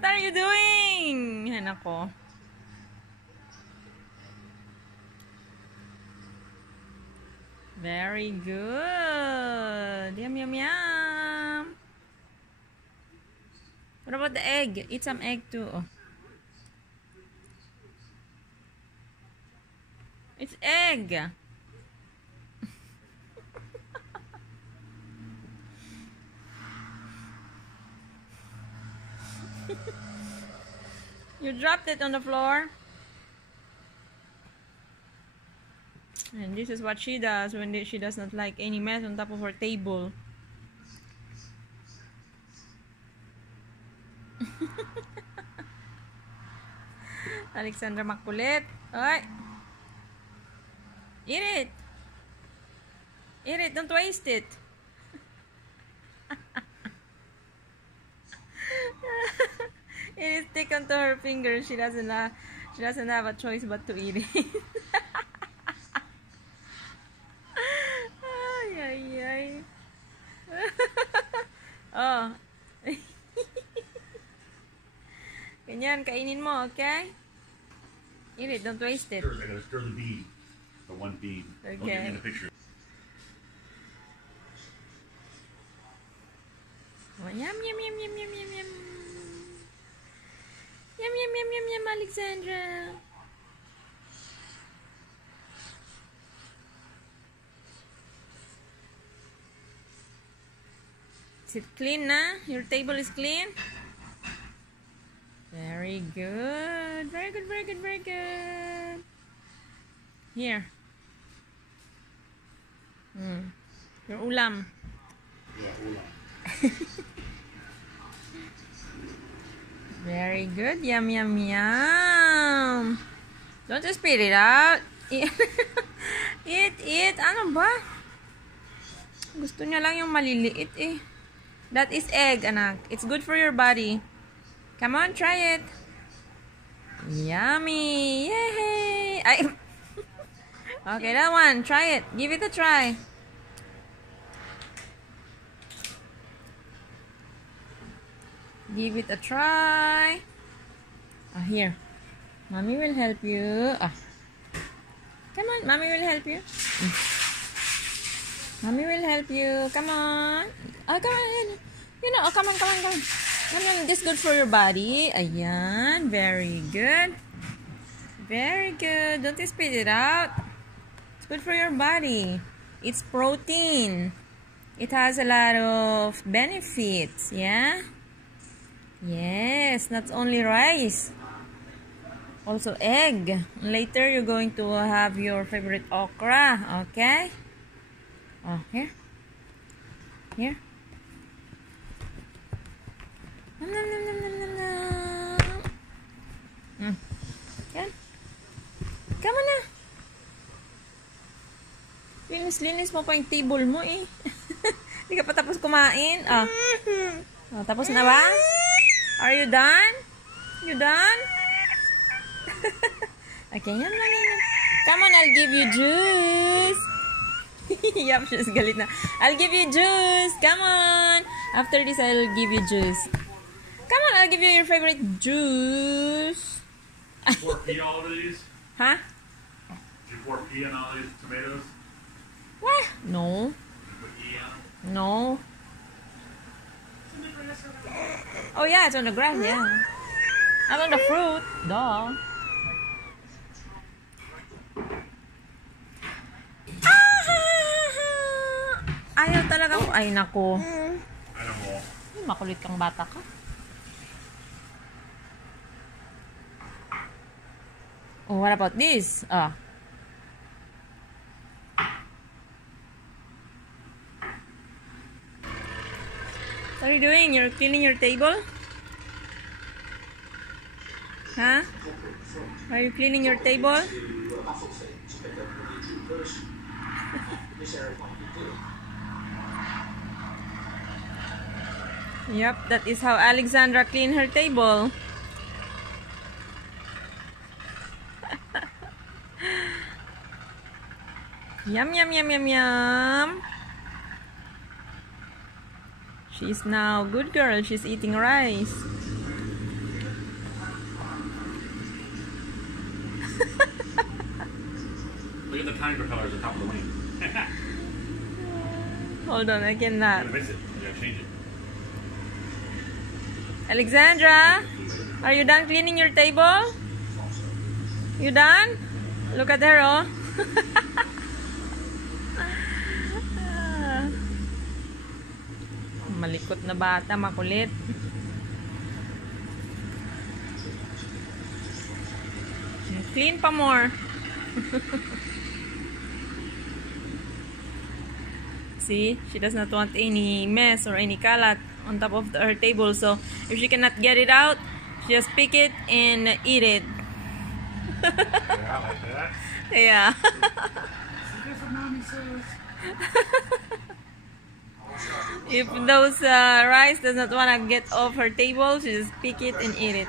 What are you doing? Ay, nako. Very good. Yum, yum, yum. What about the egg? Eat some egg too. Oh. It's egg. You dropped it on the floor. And this is what she does when she does not like any mess on top of her table. Alexandra makulit. Alright. Eat it. Eat it. Don't waste it. It is stick onto her fingers. She doesn't have a choice but to eat it. Ay, ay, ay. Oh. Ganyan, kainin mo, okay? Eat it, don't waste it. I gotta stir the bean. The one bean. Okay. Don't get me in the picture. Oh, yum, yum, yum, yum, yum, yum, yum. Yum, yum, yum, yum, yum, Alexandra. Is it clean, na? Your table is clean? Very good. Very good, very good, very good. Here. Your ulam. Yeah, ulam. Very good. Yum, yum, yum. Don't just spit it out. Eat. Ano ba? Gusto niya lang yung maliliit eh. That is egg, anak. It's good for your body. Come on, try it. Yummy. Yay. Ay. Okay, that one. Try it. Give it a try. Give it a try. Here. Mommy will help you. Come on, Mommy will help you. Mommy will help you. Come on. Come on. You know, come on. This is good for your body. Ayan. Very good. Very good. Don't you spit it out. It's good for your body. It's protein. It has a lot of benefits. Yeah? Yes. Not only rice. Also egg. Later, you're going to have your favorite okra. Okay? Here. Here. Nom, nom, nom, nom, nom, nom, nom. Yan. Come on na. Linis mo pa yung table mo eh. Hindi ka pa tapos kumain. Tapos na ba? Are you done? You done? Okay, yan. Come on, I'll give you juice. Yup, she's galit na. I'll give you juice. Come on. After this, I'll give you juice. Come on, I'll give you your favorite juice. Did you pour pea on all of these? Huh? Did you pour pea on all these tomatoes? What? No. Did you put pea on them? No. Oh yeah, it's on the grass, yeah. Not on the fruit. Duh. Ayaw talaga ko. Ay, nako. Ano mo? Makulit kang bata ka. Oh, what about this? What are you doing? You're cleaning your table? Huh? Are you cleaning your table? Yep, that is how Alexandra cleaned her table. Yum, yum, yum, yum, yum. She's now good girl. She's eating rice. flying propellers on top of the wing. Hold on, I You're cannot. gonna miss it. You gotta change it. Alexandra, are you done cleaning your table? You done? Look at her, oh. Malikot na bata, makulit. Clean pa more. See, she does not want any mess or any kalat on top of her table. So if she cannot get it out, she just pick it and eat it. Yeah, like that. Yeah. That's what mommy says. If those rice does not want to get off her table, she just pick it and eat it.